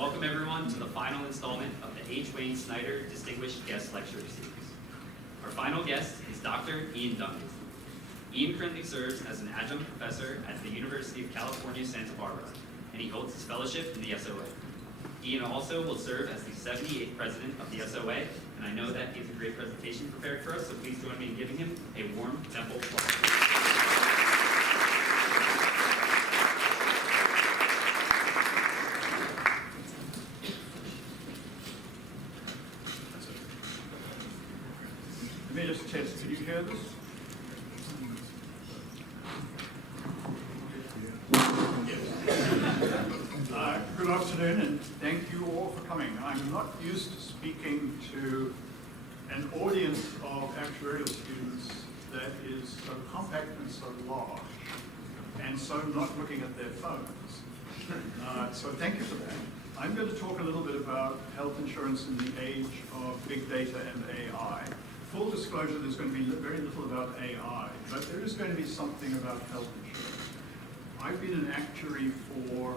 Welcome everyone to the final installment of the H. Wayne Snyder Distinguished Guest Lecture Series. Our final guest is Dr. Ian Duncan. Ian currently serves as an adjunct professor at the University of California, Santa Barbara, and he holds his fellowship in the SOA. Ian also will serve as the 78th president of the SOA, and I know that he has a great presentation prepared for us, so please join me in giving him a warm temple applause. Let me just test. Can you hear this? Good afternoon, and thank you all for coming. I'm not used to speaking to an audience of actuarial students that is so compact and so large, and so not looking at their phones. So thank you for that. I'm going to talk a little bit about health insurance in the age of big data and AI. Full disclosure, there's going to be very little about AI, but there is going to be something about health insurance. I've been an actuary for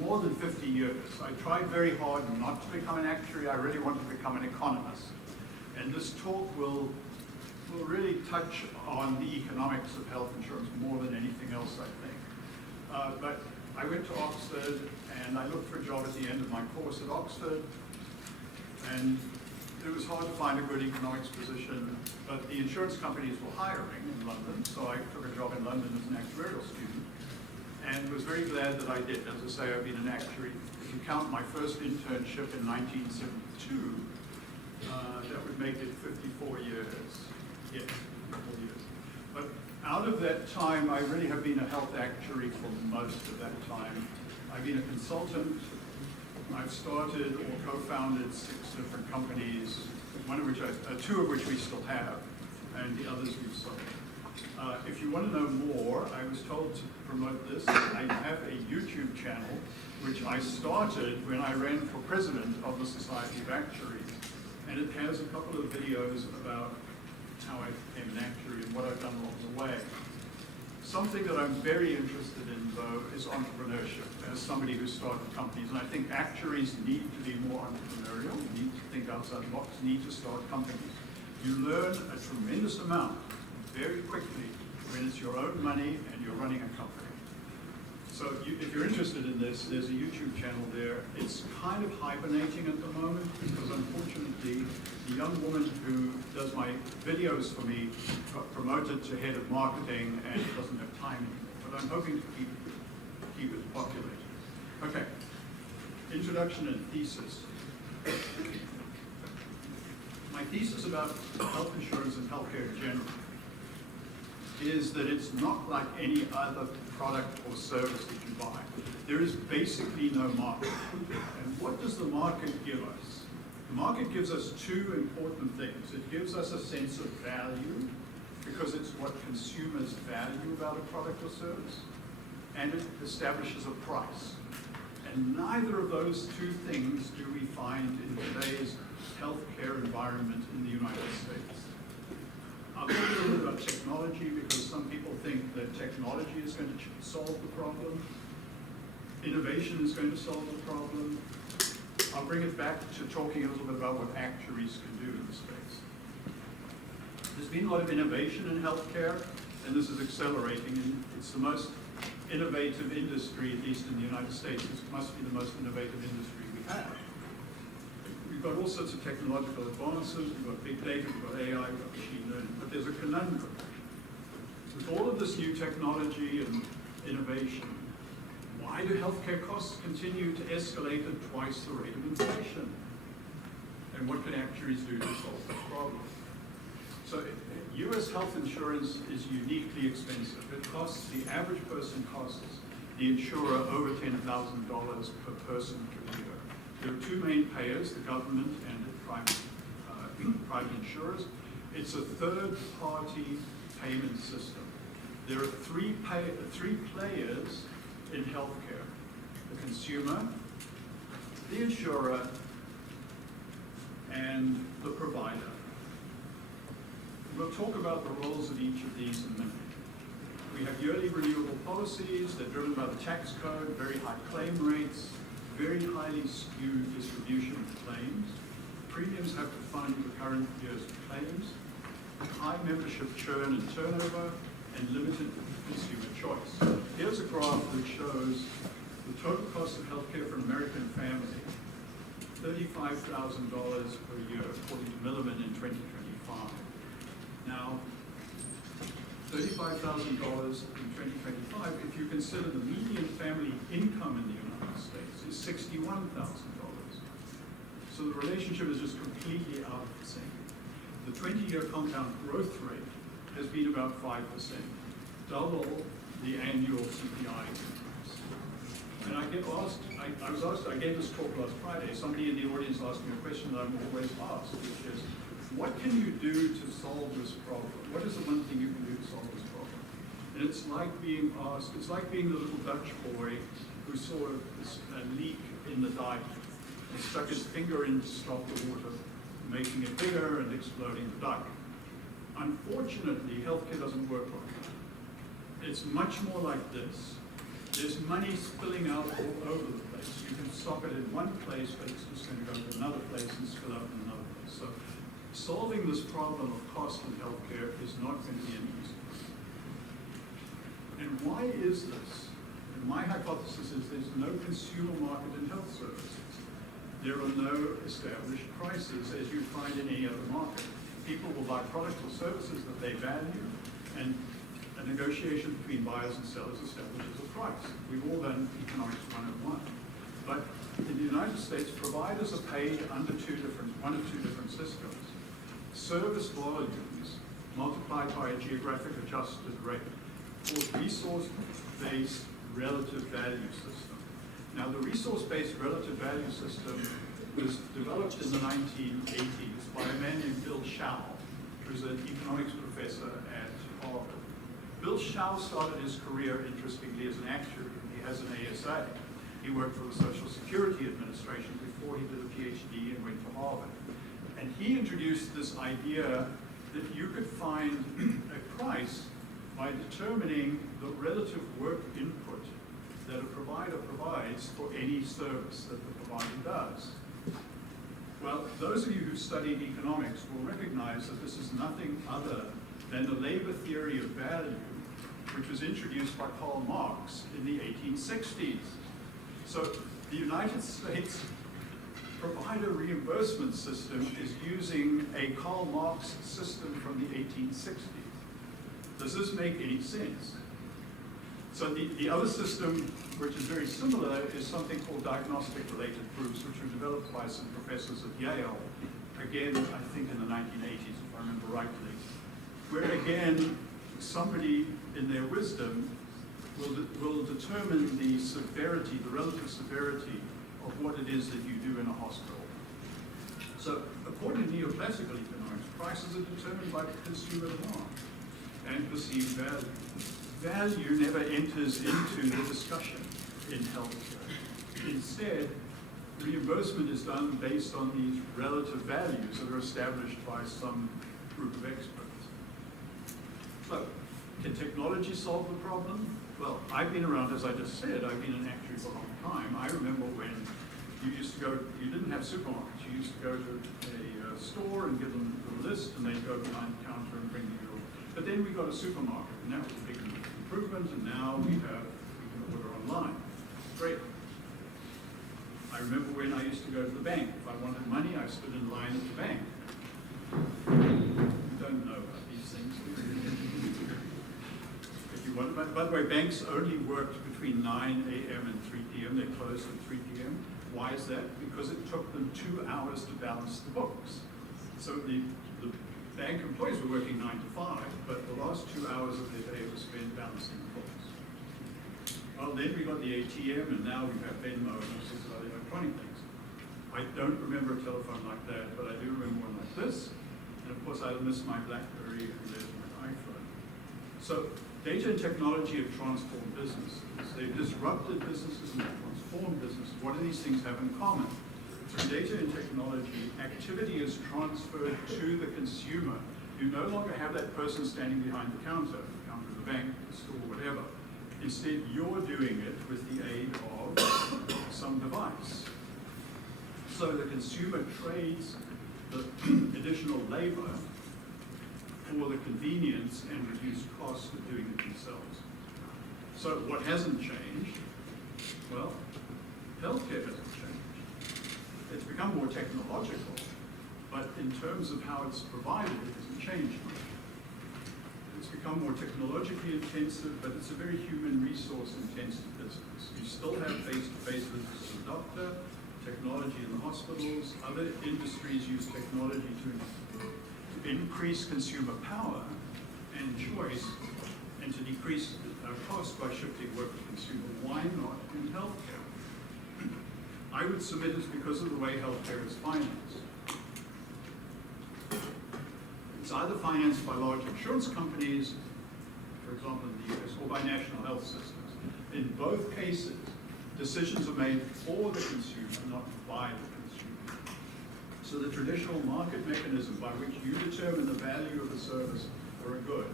more than 50 years. I tried very hard not to become an actuary. I really wanted to become an economist. And this talk will really touch on the economics of health insurance more than anything else, I think. But I went to Oxford, and I looked for a job at the end of my course at Oxford, and it was hard to find a good economics position, but the insurance companies were hiring in London, so I took a job in London as an actuarial student, and was very glad that I did. As I say, I've been an actuary. If you count my first internship in 1972, that would make it 54 years. Yes, 54 years. But out of that time, I really have been a health actuary for most of that time. I've been a consultant. I've started or co-founded 6 different companies, two of which we still have, and the others we've sold. If you want to know more, I was told to promote this. I have a YouTube channel, which I started when I ran for president of the Society of Actuaries, and it has a couple of videos about how I became an actuary and what I've done along the way. Something that I'm very interested in, though, is entrepreneurship, as somebody who started companies. And I think actuaries need to be more entrepreneurial, need to think outside the box, need to start companies. You learn a tremendous amount very quickly when it's your own money and you're running a company. So if you're interested in this, there's a YouTube channel there. It's kind of hibernating at the moment because unfortunately the young woman who does my videos for me got promoted to head of marketing and doesn't have time anymore. But I'm hoping to keep it populated. Okay, introduction and thesis. My thesis about health insurance and healthcare in general is that it's not like any other product or service that you buy. There is basically no market. And what does the market give us? The market gives us 2 important things. It gives us a sense of value, because it's what consumers value about a product or service, and it establishes a price. And neither of those 2 things do we find in today's healthcare environment in the United States. I'll talk a little bit about technology, because some people think that technology is going to solve the problem. Innovation is going to solve the problem. I'll bring it back to talking a little bit about what actuaries can do in this space. There's been a lot of innovation in healthcare, and this is accelerating. And it's the most innovative industry, at least in the United States. It must be the most innovative industry we have. We've got all sorts of technological advances. We've got big data, we've got AI, we've got machine learning. But there's a conundrum. With all of this new technology and innovation, why do healthcare costs continue to escalate at twice the rate of inflation? And what can actuaries do to solve this problem? So US health insurance is uniquely expensive. It costs, the average person costs the insurer over $10,000 per person per year. There are 2 main payers, the government and the private insurers. It's a third-party payment system. There are three players in healthcare: the consumer, the insurer, and the provider. We'll talk about the roles of each of these in a minute. We have yearly renewable policies. They're driven by the tax code, very high claim rates, very highly skewed distribution of claims. Premiums have to fund the current year's claims, high membership churn and turnover, and limited consumer choice. Here's a graph that shows the total cost of healthcare for an American family, $35,000 per year, according to Milliman in 2025. Now, $35,000 in 2025, if you consider the median family income in the United States, is $61,000. So the relationship is just completely out of sync. The 20-year compound growth rate has been about 5%, double the annual CPI increase. And I get asked, I gave this talk last Friday, somebody in the audience asked me a question that I'm always asked, which is, what can you do to solve this problem? What is the one thing you can do to solve this problem? And it's like being asked, it's like being the little Dutch boy who saw a leak in the dike and stuck his finger in to stop the water, making it bigger and exploding the dike. Unfortunately, healthcare doesn't work like that. It's much more like this. There's money spilling out all over the place. You can stop it in one place, but it's just going to go to another place and spill out in another place. So solving this problem of cost in healthcare is not going to be an easy one. And why is this? And my hypothesis is there's no consumer market in health services. There are no established prices as you find in any other market. People will buy products or services that they value, and a negotiation between buyers and sellers establishes a price. We've all done economics 101. But in the United States, providers are paid under one of two different systems. Service volumes multiplied by a geographic adjusted rate, or resource-based relative value system. Now, the resource-based relative value system was developed in the 1980s by a man named Bill Schau, who's an economics professor at Harvard. Bill Schau started his career, interestingly, as an actuary. He has an ASA. He worked for the Social Security Administration before he did a PhD and went to Harvard. And he introduced this idea that you could find a price by determining the relative work input that a provider provides for any service that the provider does. Well, those of you who've studied economics will recognize that this is nothing other than the labor theory of value, which was introduced by Karl Marx in the 1860s. So the United States provider reimbursement system is using a Karl Marx system from the 1860s. Does this make any sense? So the other system, which is very similar, is something called diagnostic related proofs, which were developed by some professors at Yale, again, I think in the 1980s, if I remember rightly, where again, somebody in their wisdom will determine the severity, the relative severity of what it is that you do in a hospital. So according to neoclassical economics, prices are determined by consumer demand and perceived value. Value never enters into the discussion in healthcare. Instead, reimbursement is done based on these relative values that are established by some group of experts. So, can technology solve the problem? Well, I've been around, as I just said, I've been an actuary for a long time. I remember when you used to go, you didn't have supermarkets, you used to go to a store and give them the list, and they'd go behind the counter and bring you your. But then we got a supermarket, and that was a big improvement, and now we can order online. Great. I remember when I used to go to the bank. If I wanted money, I stood in line at the bank. You don't know about these things. If you want, by the way, banks only worked between 9 a.m. and 3 p.m. They closed at 3 p.m. Why is that? Because it took them 2 hours to balance the books. So the bank employees were working 9 to 5, but the last 2 hours of their day was spent balancing the books. Well, then we got the ATM, and now we have Venmo and all sorts of other electronic things. I don't remember a telephone like that, but I do remember one like this. And of course, I miss my BlackBerry, and there's my iPhone. So data and technology have transformed businesses. They've disrupted businesses and transformed businesses. What do these things have in common? Through data and technology, activity is transferred to the consumer. You no longer have that person standing behind the counter of the bank, the store, whatever. Instead, you're doing it with the aid of some device. So the consumer trades the additional labor for the convenience and reduced cost of doing it themselves. So what hasn't changed? Well, healthcare hasn't changed. It's become more technological, but in terms of how it's provided, it hasn't changed much. It's become more technologically intensive, but it's a very human resource intensive business. You still have face-to-face visits to the doctor, technology in the hospitals. Other industries use technology to increase consumer power and choice and to decrease cost by shifting work to consumer. Why not in healthcare? I would submit it's because of the way healthcare is financed. It's either financed by large insurance companies, for example in the US, or by national health systems. In both cases, decisions are made for the consumer, not by the consumer. So the traditional market mechanism by which you determine the value of a service or a good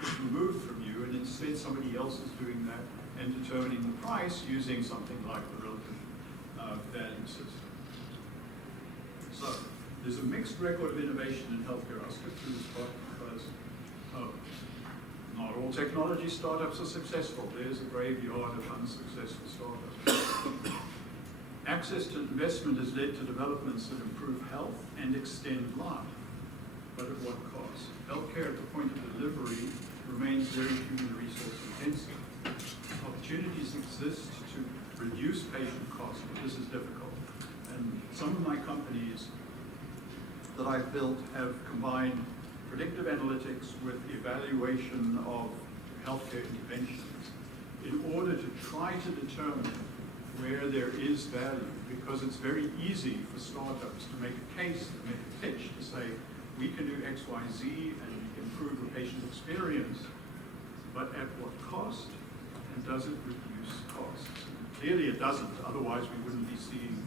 is removed from you, and instead somebody else is doing that and determining the price using something like the relative value system. So there's a mixed record of innovation in healthcare. I'll skip through this part because not all technology startups are successful. There's a graveyard of unsuccessful startups. Access to investment has led to developments that improve health and extend life, but at what cost? Healthcare at the point of delivery remains very human resource intensive. Opportunities exist to reduce patient costs, but this is difficult. And some of my companies that I've built have combined predictive analytics with evaluation of healthcare interventions in order to try to determine where there is value, because it's very easy for startups to make a case, to make a pitch, to say, we can do X, Y, Z, and we can improve the patient experience, but at what cost? And does it reduce costs? Clearly it doesn't, otherwise we wouldn't be seeing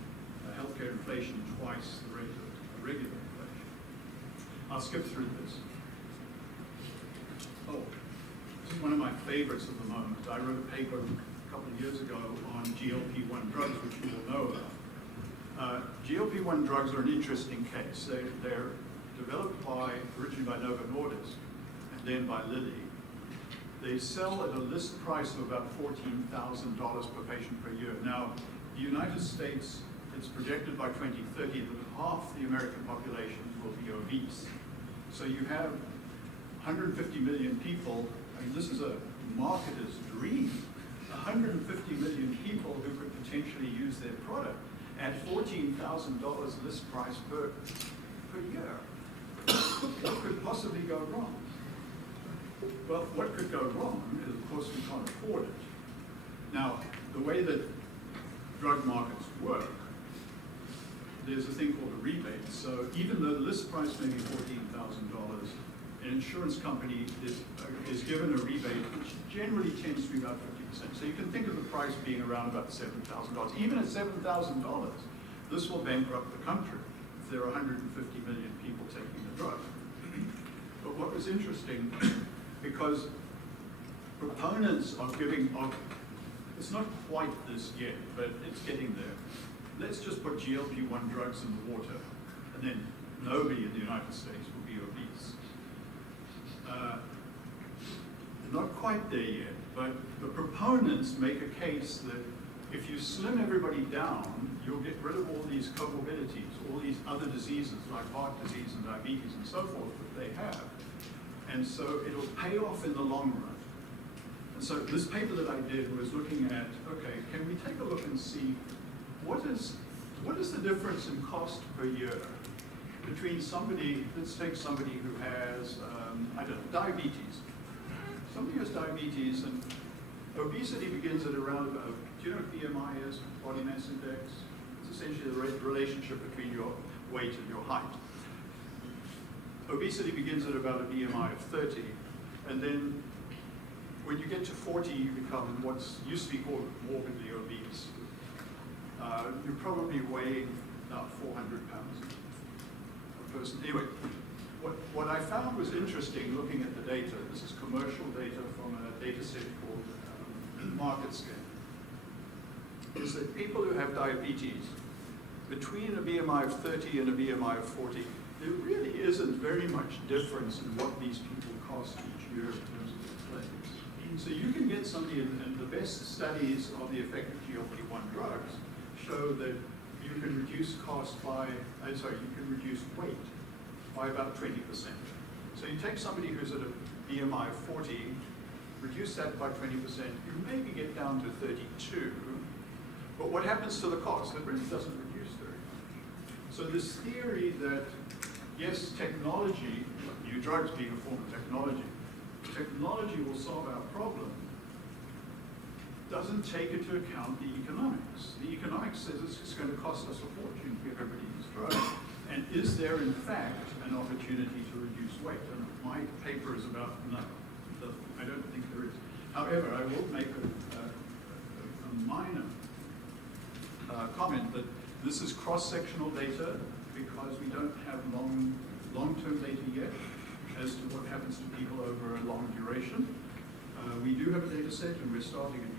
healthcare inflation twice the rate of regular inflation. I'll skip through this. Oh, this is one of my favorites at the moment. I wrote a paper a couple of years ago on GLP-1 drugs, which you will know about. GLP-1 drugs are an interesting case. They're developed originally by Novo Nordisk and then by Lilly. They sell at a list price of about $14,000 per patient per year. Now, the United States, it's projected by 2030 that half the American population will be obese. So you have 150 million people, and this is a marketer's dream, 150 million people who could potentially use their product at $14,000 list price per year. What could possibly go wrong? Well, what could go wrong is, of course, we can't afford it. Now, the way that drug markets work, there's a thing called a rebate. So even though the list price may be $14,000, an insurance company is given a rebate, which generally tends to be about 50%. So you can think of the price being around about $7,000. Even at $7,000, this will bankrupt the country if there are 150 million people taking the drug. But what was interesting, because proponents of it's not quite this yet, but it's getting there. Let's just put GLP-1 drugs in the water, and then nobody in the United States will be obese. Not quite there yet, but the proponents make a case that if you slim everybody down, you'll get rid of all these comorbidities, all these other diseases like heart disease and diabetes and so forth that they have. And so it'll pay off in the long run. And so this paper that I did was looking at, okay, can we take a look and see what is the difference in cost per year between somebody, let's take somebody who has, I don't know, diabetes. Somebody who has diabetes, and obesity begins at around about, do you know what BMI is, body mass index? It's essentially the relationship between your weight and your height. Obesity begins at about a BMI of 30, and then when you get to 40, you become what's used to be called morbidly obese. You're probably weighing about 400 pounds a person. Anyway, what I found was interesting looking at the data. This is commercial data from a data set called market scale is that people who have diabetes, between a BMI of 30 and a BMI of 40, there really isn't very much difference in what these people cost each year in terms of their claims. So you can get somebody, and the best studies of the effect of GLP-1 drugs show that you can reduce cost by, you can reduce weight by about 20%. So you take somebody who's at a BMI of 40, reduce that by 20%, you maybe get down to 32, but what happens to the cost? It really doesn't reduce very much. So this theory that, yes, technology, new drugs being a form of technology will solve our problem, doesn't take into account the economics. The economics says it's going to cost us a fortune to give everybody these drugs. And is there, in fact, an opportunity to reduce weight? And my paper is about no. I don't think there is. However, I will make a minor comment that this is cross-sectional data because we don't have long-term data yet as to what happens to people over a long duration. We do have a data set, and we're starting a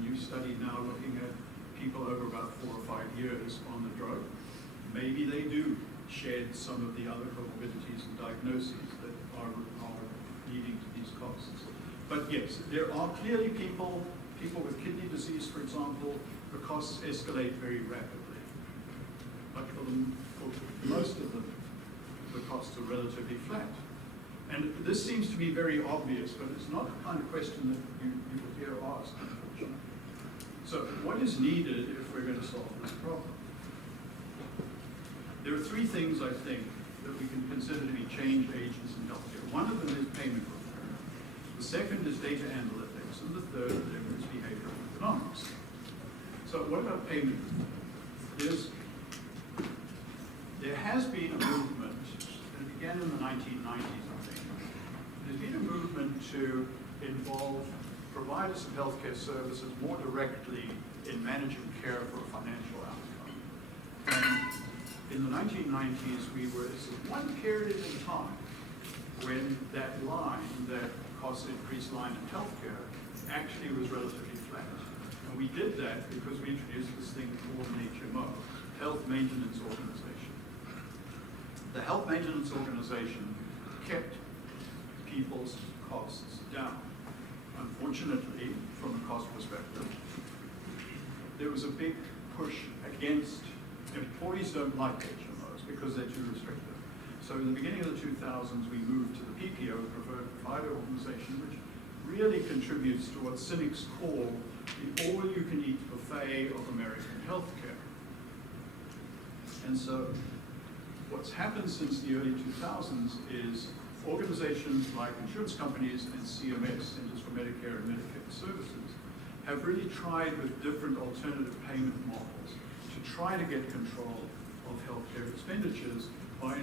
new study now looking at people over about 4 or 5 years on the drug. Maybe they do shed some of the other comorbidities and diagnoses that are leading to these costs. But yes, there are clearly people with kidney disease, for example, the costs escalate very rapidly. But for most of them, the costs are relatively flat. And this seems to be very obvious, but it's not the kind of question that you will hear asked, unfortunately. So what is needed if we're going to solve this problem? There are 3 things, I think, that we can consider to be change agents in healthcare. One of them is payment repair. The second is data analytics. And the third is behavioral economics. So what about payment repair? There has been a movement, and it began in the 1990s, I think. There's been a movement to involve providers of healthcare services more directly in managing care for a financial outcome. And in the 1990s, we were at one period in time when that line, that cost increase line in healthcare, actually was relatively flat. And we did that because we introduced this thing called an HMO, Health Maintenance Organization. The Health Maintenance Organization kept people's costs down. Unfortunately, from a cost perspective, there was a big push against employees don't like HMOs because they're too restrictive. So in the beginning of the 2000s, we moved to the PPO, Preferred Provider Organization, which really contributes to what cynics call the all-you-can-eat buffet of American healthcare. And so what's happened since the early 2000s is organizations like insurance companies and CMS, Centers for Medicare and Medicaid Services, have really tried with different alternative payment models to try to get control of healthcare expenditures by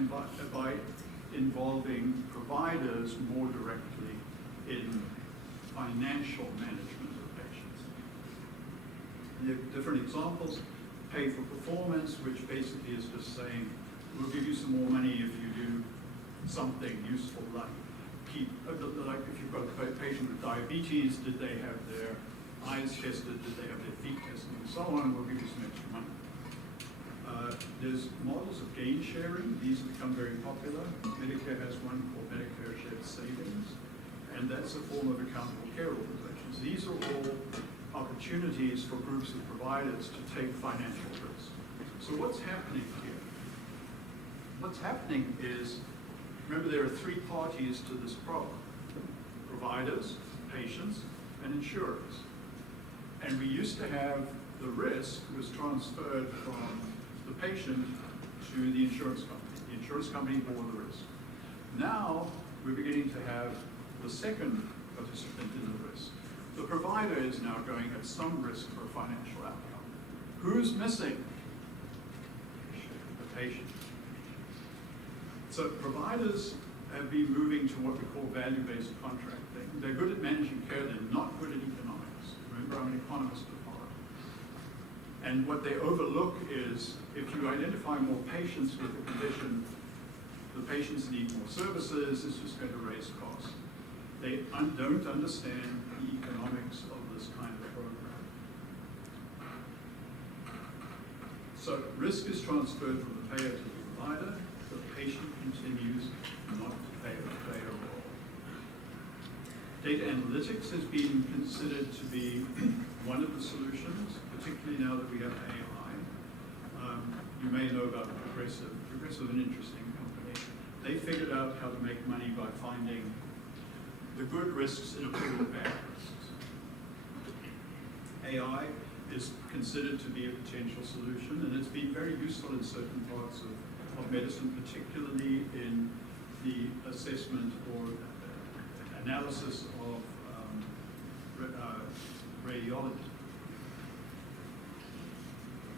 involving providers more directly in financial management of patients. And there are different examples. Pay for performance, which basically is just saying, we'll give you some more money if you do something useful, like like if you've got a patient with diabetes, did they have their eyes tested, did they have their feet tested, and so on, we'll give you some extra money. There's models of gain sharing. These have become very popular. Medicare has one called Medicare Shared Savings, and that's a form of accountable care organizations. These are all opportunities for groups of providers to take financial risk. So what's happening here? What's happening is, remember, there are 3 parties to this problem: providers, patients, and insurers. And we used to have the risk was transferred from the patient to the insurance company. The insurance company bore the risk. Now we're beginning to have the second participant in the risk. The provider is now going at some risk for a financial outcome. Who's missing? The patient. So providers have been moving to what we call value-based contracting. They're good at managing care, they're not good at economics. Remember, I'm an economist at heart. And what they overlook is, if you identify more patients with a condition, the patients need more services, it's just going to raise costs. They don't understand the economics of this kind of So risk is transferred from the payer to the provider, the patient continues not to pay a role. Data analytics has been considered to be one of the solutions, particularly now that we have AI. You may know about Progressive. Progressive is an interesting company. They figured out how to make money by finding the good risks in a pool of bad risks. AI is considered to be a potential solution, and it's been very useful in certain parts of medicine, particularly in the assessment or analysis of radiology.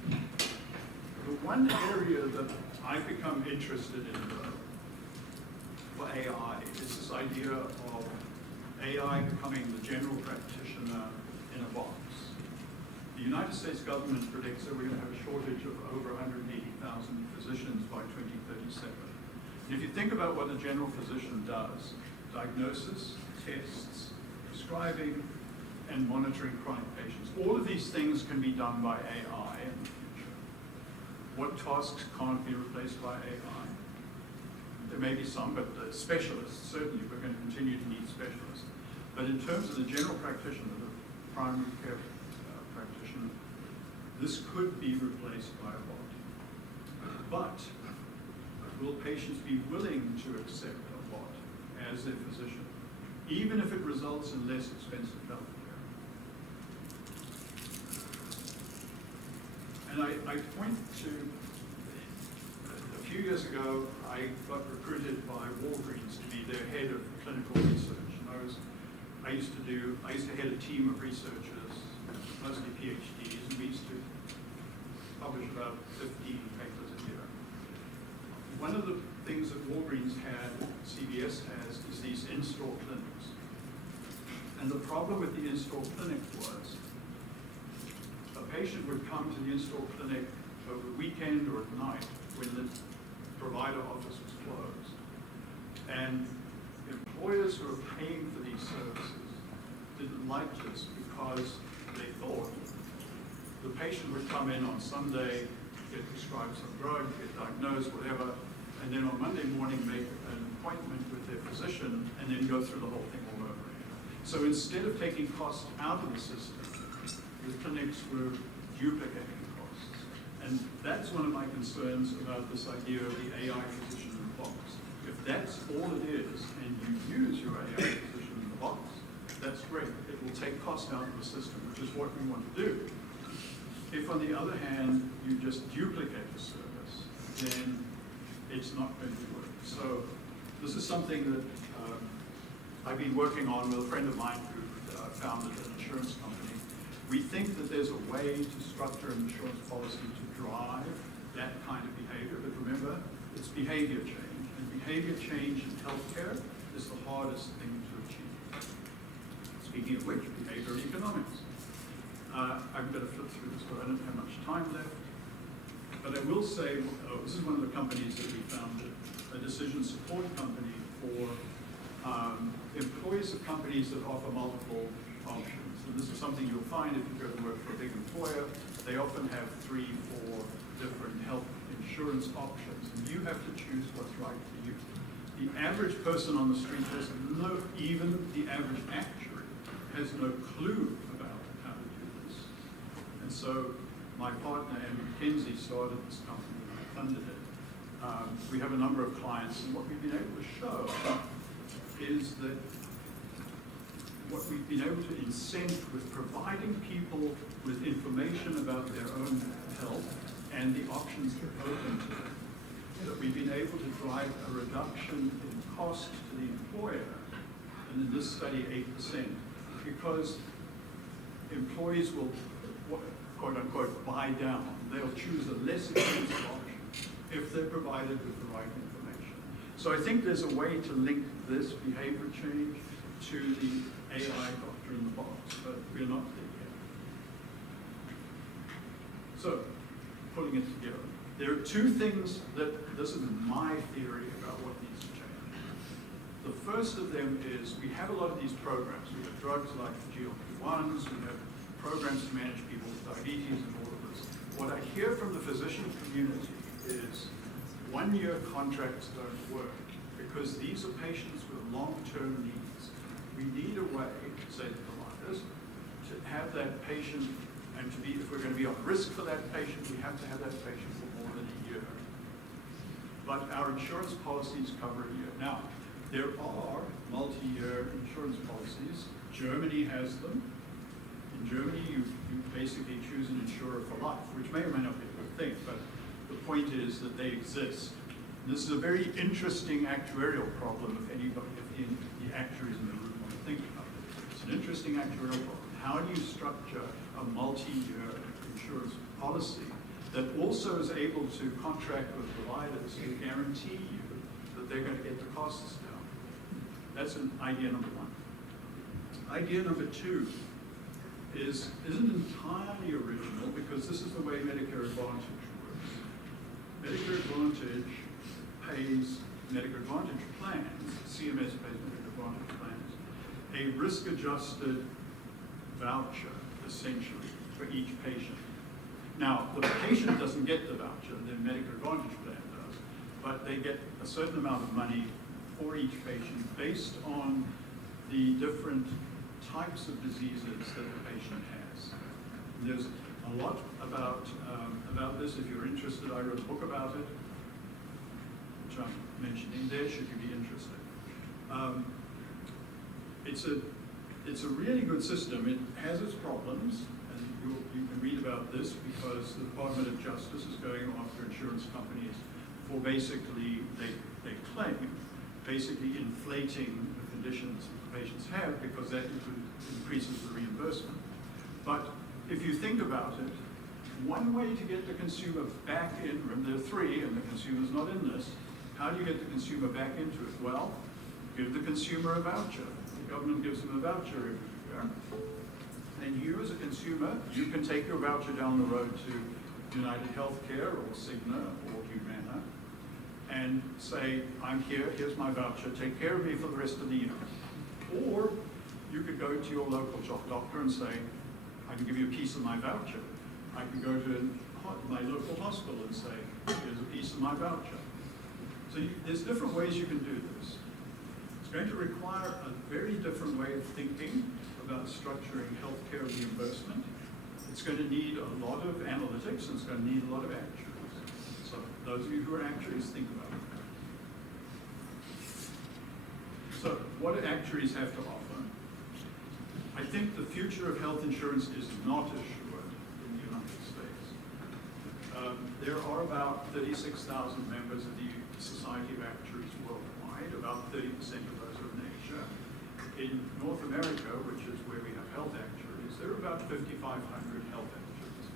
The one area that I've become interested in, though, for AI is this idea of AI becoming the general practitioner in a box. The United States government predicts that we're going to have a shortage of over 180,000 physicians by 2037. And if you think about what a general physician does, diagnosis, tests, prescribing, and monitoring chronic patients, all of these things can be done by AI in the future. What tasks can't be replaced by AI? There may be some, but specialists, certainly we're going to continue to need specialists. But in terms of the general practitioner, the primary care practitioner, this could be replaced by a bot. But will patients be willing to accept a bot as their physician, even if it results in less expensive health care? And I point to, a few years ago, I got recruited by Walgreens to be their head of clinical research. And I used to head a team of researchers, mostly PhDs, and we used to publish about 15 papers a year. One of the things that Walgreens had, CVS has, is these in-store clinics. And the problem with the in-store clinic was a patient would come to the in-store clinic over the weekend or at night when the provider office was closed. And employers who are paying for these services didn't like this because they thought the patient would come in on Sunday, get prescribed some drug, get diagnosed, whatever, and then on Monday morning make an appointment with their physician and then go through the whole thing all over again. So instead of taking costs out of the system, the clinics were duplicating costs. And that's one of my concerns about this idea of the AI physician in the box. If that's all it is, and you use your AI physician in the box, that's great. It will take cost out of the system, which is what we want to do. If, on the other hand, you just duplicate the service, then it's not going to work. So this is something that I've been working on with a friend of mine who founded an insurance company. We think that there's a way to structure an insurance policy to drive that kind of behavior, but remember, it's behavior change. And behavior change in healthcare is the hardest thing to achieve. Speaking of which, behavioral economics. I'm going to flip through this, but I don't have much time left. But I will say, this is one of the companies that we founded, a decision support company for employees of companies that offer multiple options. And this is something you'll find if you go to work for a big employer. They often have 3, 4 different health insurance options, and you have to choose what's right for you. The average person on the street has no, even the average actuary has no clue about how to do this. And so my partner, Andrew McKenzie, started this company and I funded it. We have a number of clients, and what we've been able to show is that what we've been able to incent with providing people with information about their own health and the options that are open to them, that we've been able to drive a reduction in cost to the employer, and in this study 8%, because employees will, quote unquote, buy down. They'll choose a less expensive option if they're provided with the right information. So I think there's a way to link this behavior change to the AI doctor in the box, but we're not there yet. So, putting it together, there are 2 things that, this is my theory about what needs to change. The first of them is we have a lot of these programs. We have drugs like GLP-1s, we have programs to manage people with diabetes and all of this. What I hear from the physician community is 1-year contracts don't work because these are patients with long-term needs. We need a way, say the providers, to have that patient, and to be, if we're going to be on risk for that patient, we have to have that patient for more than a year. But our insurance policies cover a year. Now, there are multi-year insurance policies. Germany has them. In Germany, you basically choose an insurer for life, which may or may not be a good thing, but the point is that they exist. And this is a very interesting actuarial problem if anybody, if the actuaries in the room want to think about it. It's an interesting actuarial problem. How do you structure a multi-year insurance policy that also is able to contract with providers to guarantee you that they're going to get the costs down? That's an idea number one. Idea number two isn't entirely original because this is the way Medicare Advantage works. Medicare Advantage pays Medicare Advantage plans, CMS pays Medicare Advantage plans, a risk-adjusted voucher, essentially, for each patient. Now, the patient doesn't get the voucher, the Medicare Advantage plan does, but they get a certain amount of money for each patient based on the different types of diseases that the patient has. And there's a lot about this. If you're interested, I wrote a book about it, which I'm mentioning there, should you be interested. It's a really good system. It has its problems, and you can read about this because the Department of Justice is going after insurance companies for basically, they claim, basically inflating the conditions the patients have because that increases the reimbursement. But if you think about it, one way to get the consumer back in, remember there are three and the consumer's not in this, how do you get the consumer back into it? Well, give the consumer a voucher. The government gives them a voucher every year. And you as a consumer, you can take your voucher down the road to United Healthcare or Cigna or Humana and say, I'm here, here's my voucher, take care of me for the rest of the year. Or you could go to your local doctor and say, I can give you a piece of my voucher. I can go to my local hospital and say, here's a piece of my voucher. So there's different ways you can do this. It's going to require a very different way of thinking about structuring healthcare reimbursement. It's going to need a lot of analytics and it's going to need a lot of actuaries. So those of you who are actuaries, think about it. So what do actuaries have to offer? I think the future of health insurance is not assured in the United States. There are about 36,000 members of the Society of Actuaries worldwide, about 30% of those are in Asia. In North America, which is where we have health actuaries, there are about 5,500 health actuaries.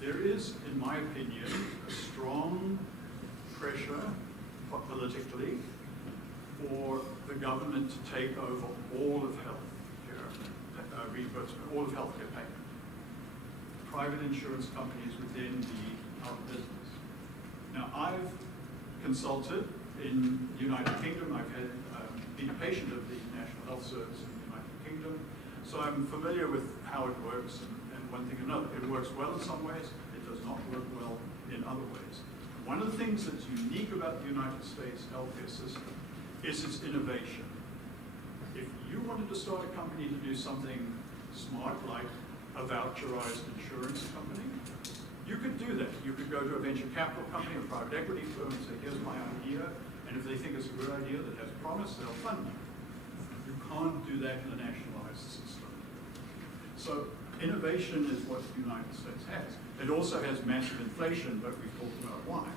There is, in my opinion, a strong pressure politically for the government to take over all of healthcare reimbursement, all of healthcare payment. Private insurance companies would then be out of business. Now, I've consulted in the United Kingdom. I've been a patient of the National Health Service in the United Kingdom, so I'm familiar with how it works and one thing or another. It works well in some ways, it does not work well in other ways. One of the things that's unique about the United States healthcare system is its innovation. If you wanted to start a company to do something smart, like a voucherized insurance company, you could do that. You could go to a venture capital company, a private equity firm, and say, here's my idea, and if they think it's a good idea that has promise, they'll fund you. You can't do that in a nationalized system. So innovation is what the United States has. It also has massive inflation, but we've talked about why.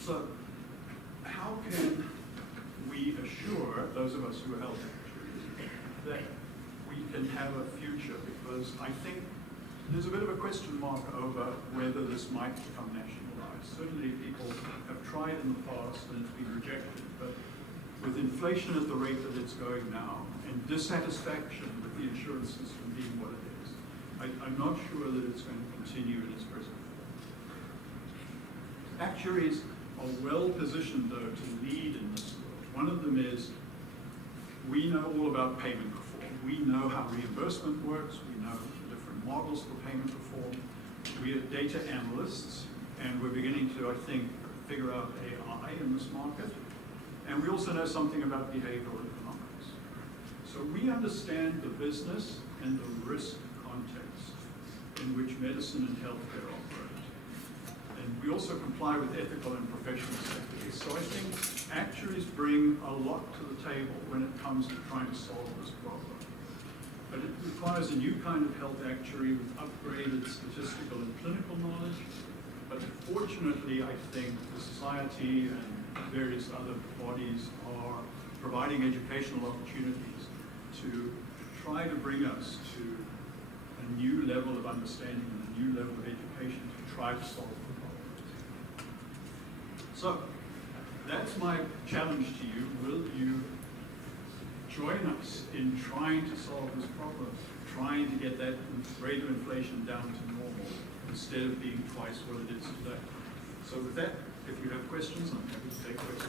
So how can we assure those of us who are health actuaries that we can have a future? Because I think there's a bit of a question mark over whether this might become nationalized. Certainly people have tried in the past and it's been rejected, but with inflation at the rate that it's going now and dissatisfaction with the insurance system being what it is, I'm not sure that it's going to continue in its present form. Actuaries are well positioned, though, to lead in this world. One of them is we know all about payment reform. We know how reimbursement works. We know the different models for payment reform. We are data analysts, and we're beginning to, I think, figure out AI in this market. And we also know something about behavioral economics. So we understand the business and the risk context in which medicine and healthcare operate. And we also comply with ethical and professional safety. So I think actuaries bring a lot to the table when it comes to trying to solve this problem. But it requires a new kind of health actuary with upgraded statistical and clinical knowledge. But fortunately, I think the society and various other bodies are providing educational opportunities to try to bring us to a new level of understanding and a new level of education to try to solve the problem. So, that's my challenge to you. Will you join us in trying to solve this problem, trying to get that rate of inflation down to normal instead of being twice what it is today? So with that, if you have questions, I'm happy to take questions.